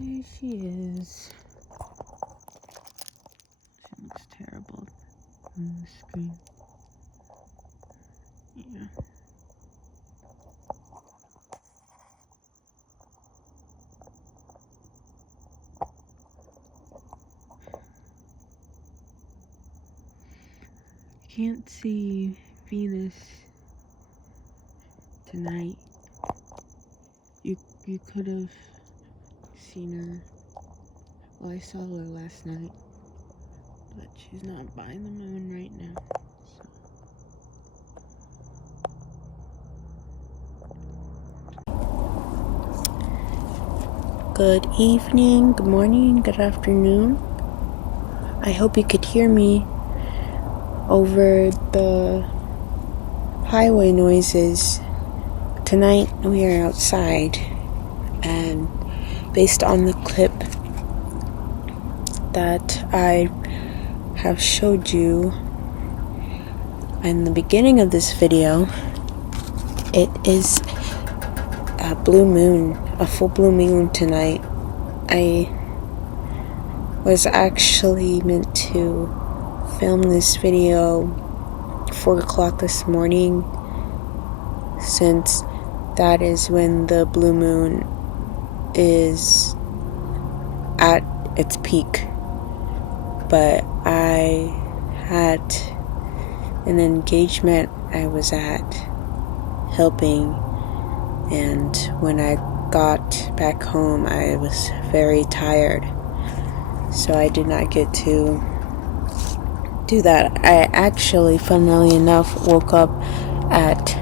There she is. She looks terrible on the screen. Yeah. Can't see Venus tonight. You could have seen her. Well, I saw her last night, but she's not by the moon right now. So. Good evening, good morning, good afternoon. I hope you could hear me over the highway noises. Tonight we are outside, and based on the clip that I have showed you in the beginning of this video, it is a blue moon, a full blue moon tonight. I was actually meant to film this video 4 o'clock this morning, since that is when the blue moon is at its peak. But I had an engagement I was at helping, and when I got back home I was very tired, so I did not get to do that. I actually, funnily enough, woke up at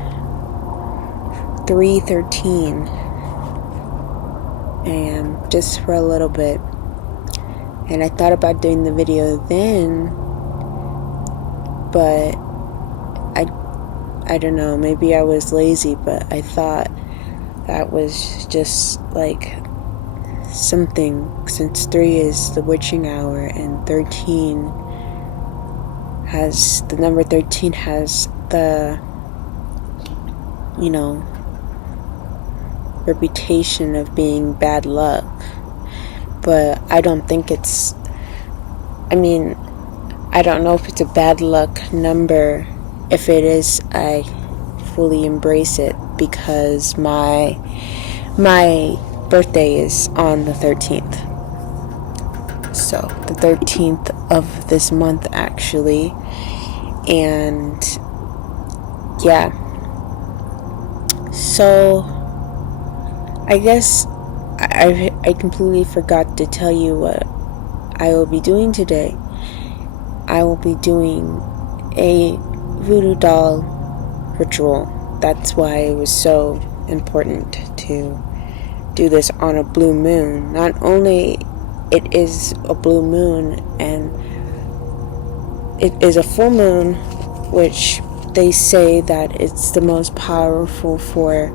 3:13 a.m. just for a little bit, and I thought about doing the video then, but I don't know, maybe I was lazy, but I thought that was just like something, since 3 is the witching hour and 13 has, the number 13 has the, reputation of being bad luck. But I don't think it's, I don't know if it's a bad luck number. If it is, I fully embrace it, because my birthday is on the 13th. So, the 13th of this month, actually. And, yeah. So, I guess I completely forgot to tell you what I will be doing today. I will be doing a voodoo doll ritual. That's why it was so important to do this on a blue moon. Not only it is a blue moon, and it is a full moon, which they say that it's the most powerful for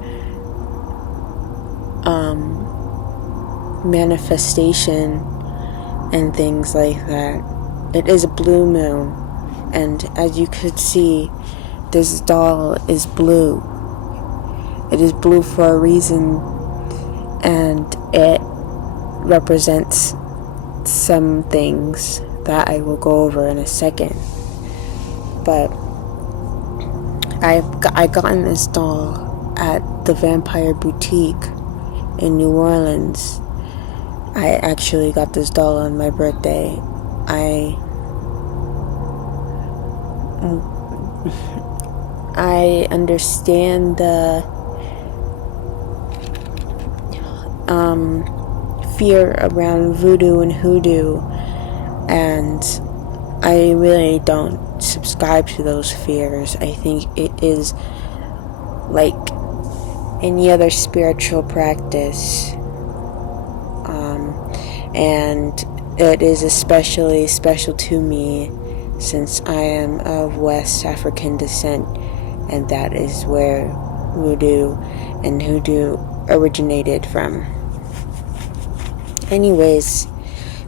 manifestation and things like that. It is a blue moon, and as you could see, this doll is blue. It is blue for a reason, and it represents some things that I will go over in a second. But I gotten this doll at the Vampire Boutique in New Orleans. I actually got this doll on my birthday. I understand the fear around voodoo and hoodoo, and I really don't subscribe to those fears. I think it is like any other spiritual practice, and it is especially special to me since I am of West African descent, and that is where voodoo and hoodoo originated from. Anyways,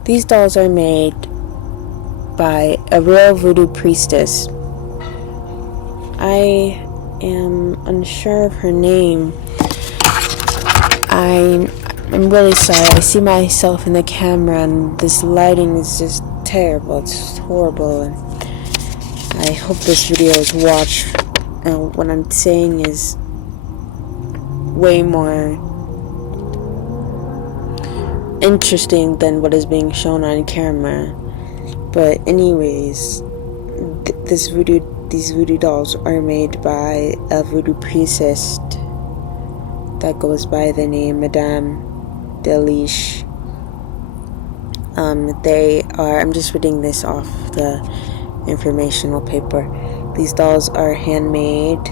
these dolls are made by a real voodoo priestess. I am unsure of her name. I'm really sorry. I see myself in the camera and this lighting is just terrible. It's just horrible, and I hope this video is watched. What I'm saying is way more interesting than what is being shown on camera. But anyways, these voodoo dolls are made by a voodoo priestess that goes by the name Madame Deliche. They are, I'm just reading this off the informational paper. These dolls are handmade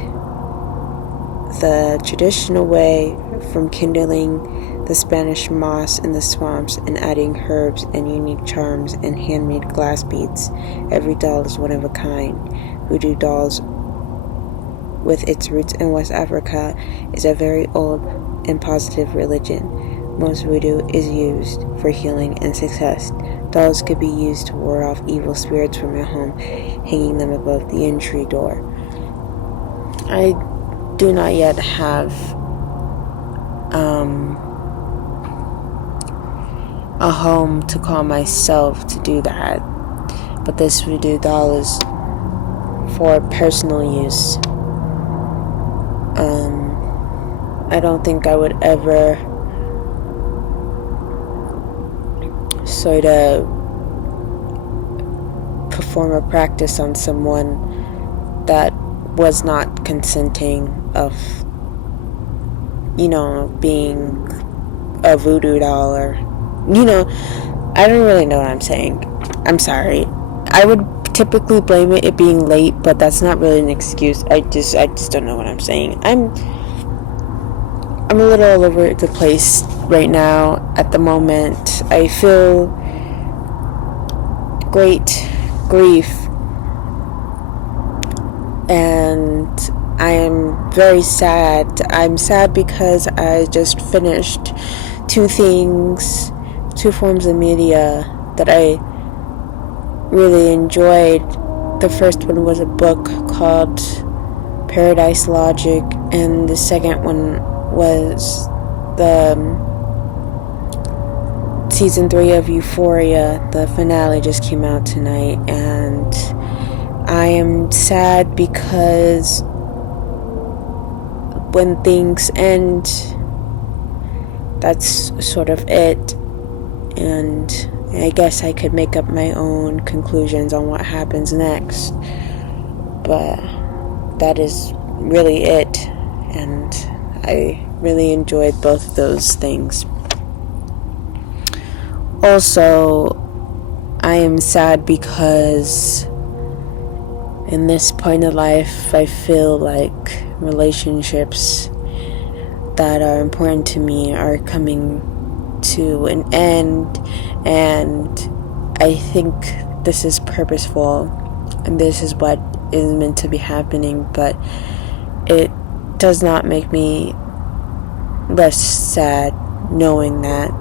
the traditional way, from kindling the Spanish moss in the swamps and adding herbs and unique charms and handmade glass beads. Every doll is one of a kind. Voodoo dolls, with its roots in West Africa, is a very old and positive religion. Most voodoo is used for healing and success. Dolls could be used to ward off evil spirits from your home, hanging them above the entry door. I do not yet have a home to call myself to do that, but this voodoo doll is for personal use. I don't think I would ever sort of perform a practice on someone that was not consenting of, being a voodoo doll, or, I don't really know what I'm saying. I'm sorry. I would typically blame it being late, but that's not really an excuse. I just don't know what I'm saying. I'm a little all over the place right now at the moment. I feel great grief, and I am very sad. I'm sad because I just finished two forms of media that I really enjoyed. The first one was a book called Paradise Logic, and the second one was the season 3 of Euphoria. The finale just came out tonight, and I am sad because when things end, that's sort of it, and I guess I could make up my own conclusions on what happens next, but that is really it, and I really enjoyed both of those things. Also, I am sad because in this point of life, I feel like relationships that are important to me are coming to an end, and I think this is purposeful, and this is what is meant to be happening, but it does not make me less sad knowing that.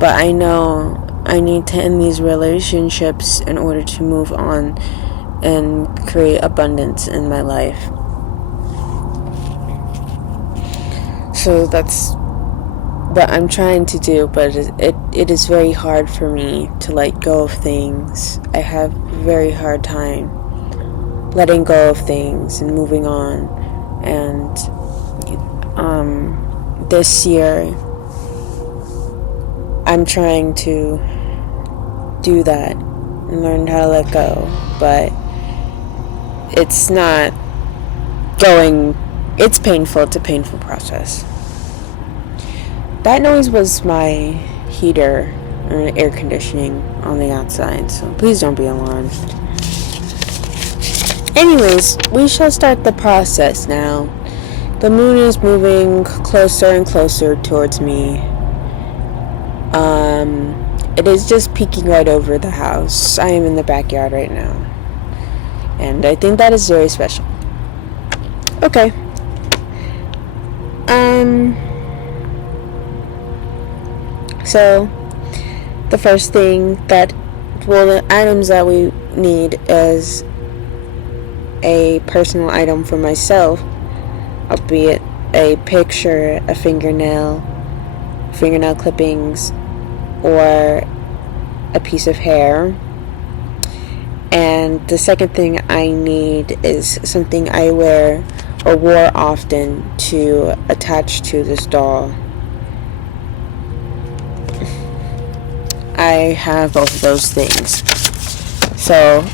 But I know I need to end these relationships in order to move on and create abundance in my life. So that's what I'm trying to do, but it is very hard for me to let go of things. I have a very hard time letting go of things and moving on. And this year I'm trying to do that and learn how to let go, but it's not going, it's painful. It's a painful process. That noise was my heater or air conditioning on the outside, so please don't be alarmed. Anyways, we shall start the process now. The moon is moving closer and closer towards me. It is just peeking right over the house. I am in the backyard right now, and I think that is very special. Okay. So, the first thing the items that we need is a personal item for myself, albeit a picture, a fingernail clippings, or a piece of hair. And the second thing I need is something I wear or wore often to attach to this doll. I have both of those things. So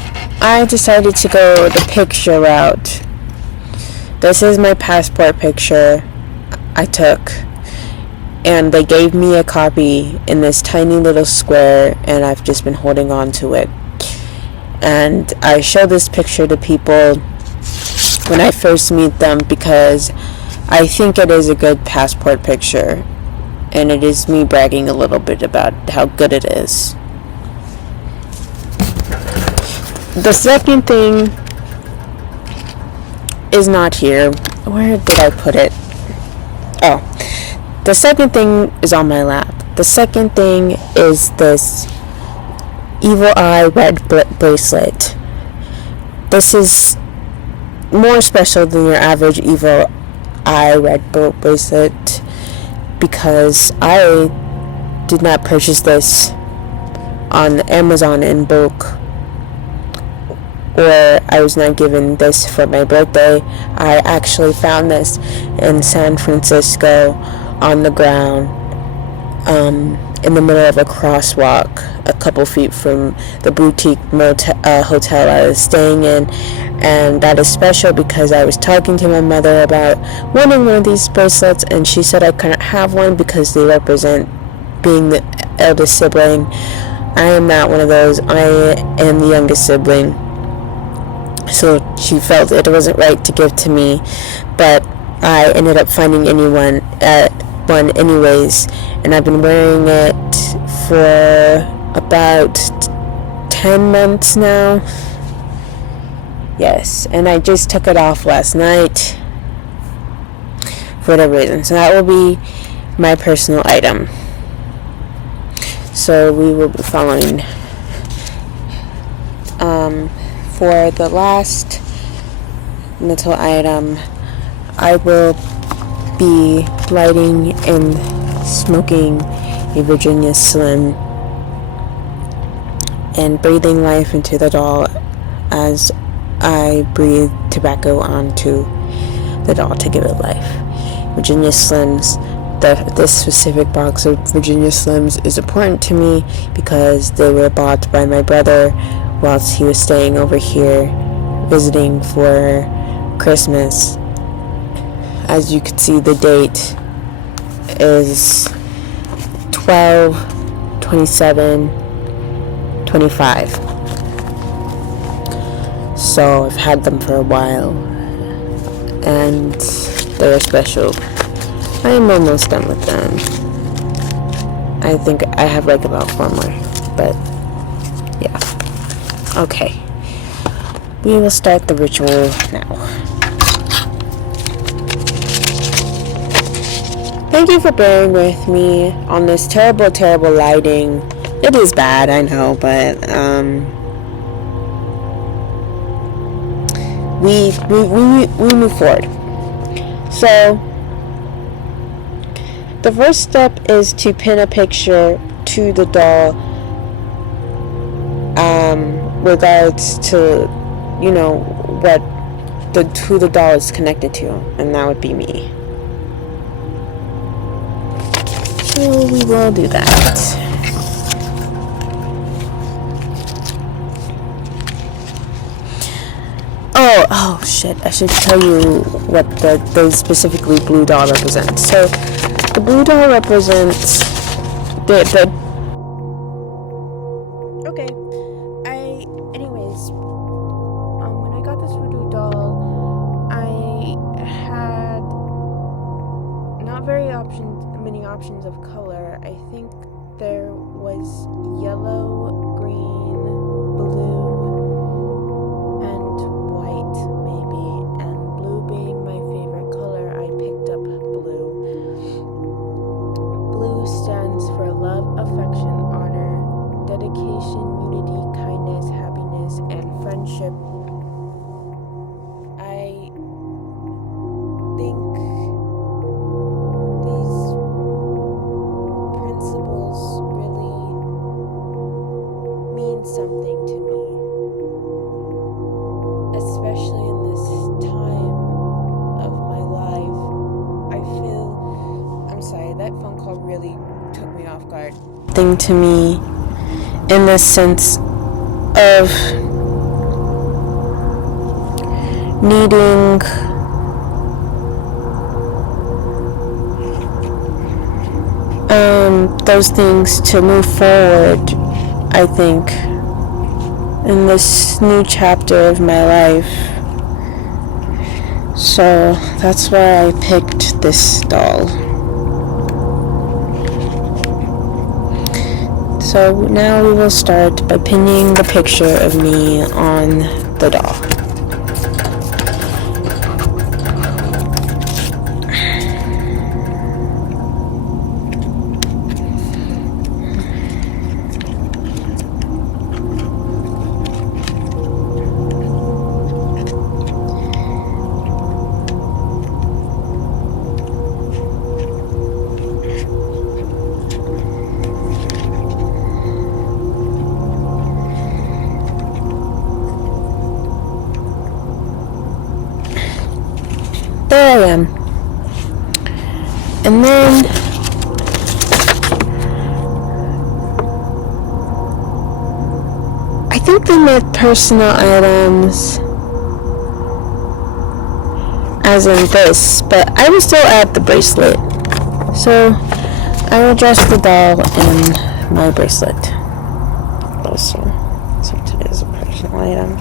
I decided to go the picture route. This is my passport picture I took, and they gave me a copy in this tiny little square, and I've just been holding on to it. And I show this picture to people when I first meet them because I think it is a good passport picture, and it is me bragging a little bit about how good it is. The second thing is not here. Where did I put it? Oh, the second thing is on my lap. The second thing is this evil eye red bracelet. This is more special than your average evil eye red bracelet because I did not purchase this on Amazon in bulk, or I was not given this for my birthday. I actually found this in San Francisco on the ground, in the middle of a crosswalk, a couple feet from the boutique hotel I was staying in. And that is special because I was talking to my mother about wanting one of these bracelets, and she said I couldn't have one because they represent being the eldest sibling. I am not one of those. I am the youngest sibling. So she felt it wasn't right to give to me, but I ended up finding one anyways, and I've been wearing it for about 10 months now. Yes, and I just took it off last night for whatever reason. So that will be my personal item. So we will be following. For the last little item, I will be lighting and smoking a Virginia Slim and breathing life into the doll as I breathe tobacco onto the doll to give it life. Virginia Slims, this specific box of Virginia Slims is important to me because they were bought by my brother whilst he was staying over here visiting for Christmas. As you can see, the date is 12/27/25. So I've had them for a while, and they're special. I am almost done with them. I think I have like about 4 more, but yeah. Okay, we will start the ritual now. Thank you for bearing with me on this terrible, terrible lighting. It is bad, I know, but we move forward. So the first step is to pin a picture to the doll, regards to, you know, who the doll is connected to, and that would be me. So we will do that. Oh shit, I should tell you what the specifically blue doll represents. So the blue doll represents the okay. Anyways, when I got this voodoo doll, I had not many options of color. I think there was yellow, green, blue, and white maybe. And blue being my favorite color, I picked up blue. Blue stands for love, affection, honor, dedication, unity, kindness, happiness, and friendship. thing to me in the sense of needing those things to move forward, I think, in this new chapter of my life. So that's why I picked this doll. So now we will start by pinning the picture of me on the doll. There I am. And then I think they meant personal items as in this, but I will still add the bracelet. So I will dress the doll in my bracelet also, since it is a personal item.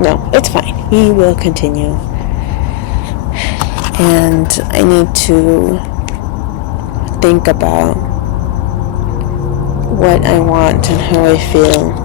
No, it's fine. We will continue. And I need to think about what I want and how I feel.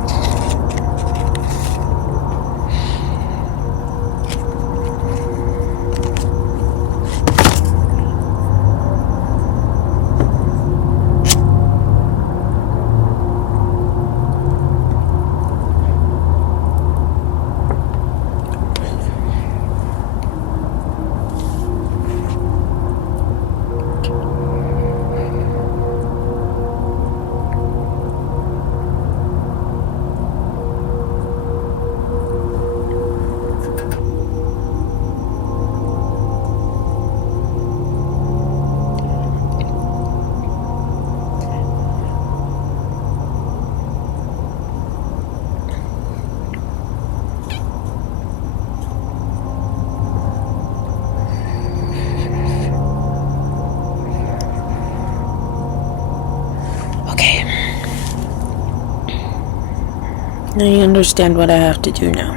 I understand what I have to do now.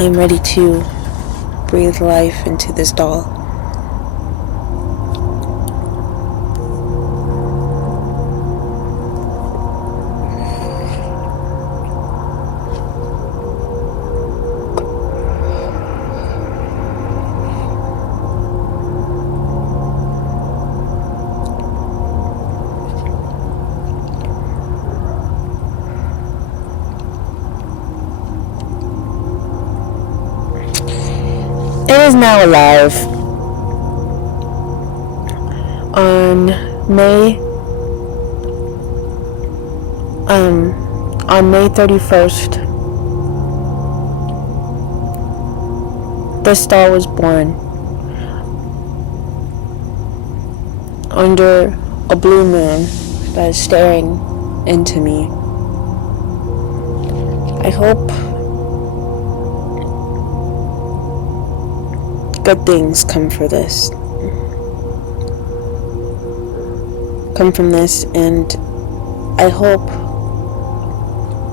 I'm ready to breathe life into this doll. It is now alive. On May 31st, this doll was born under a blue moon that is staring into me. I hope good things come from this, and I hope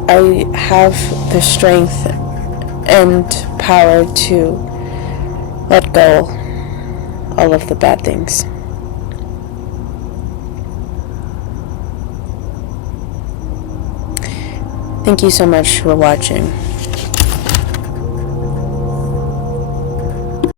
I have the strength and power to let go all of the bad things. Thank you so much for watching.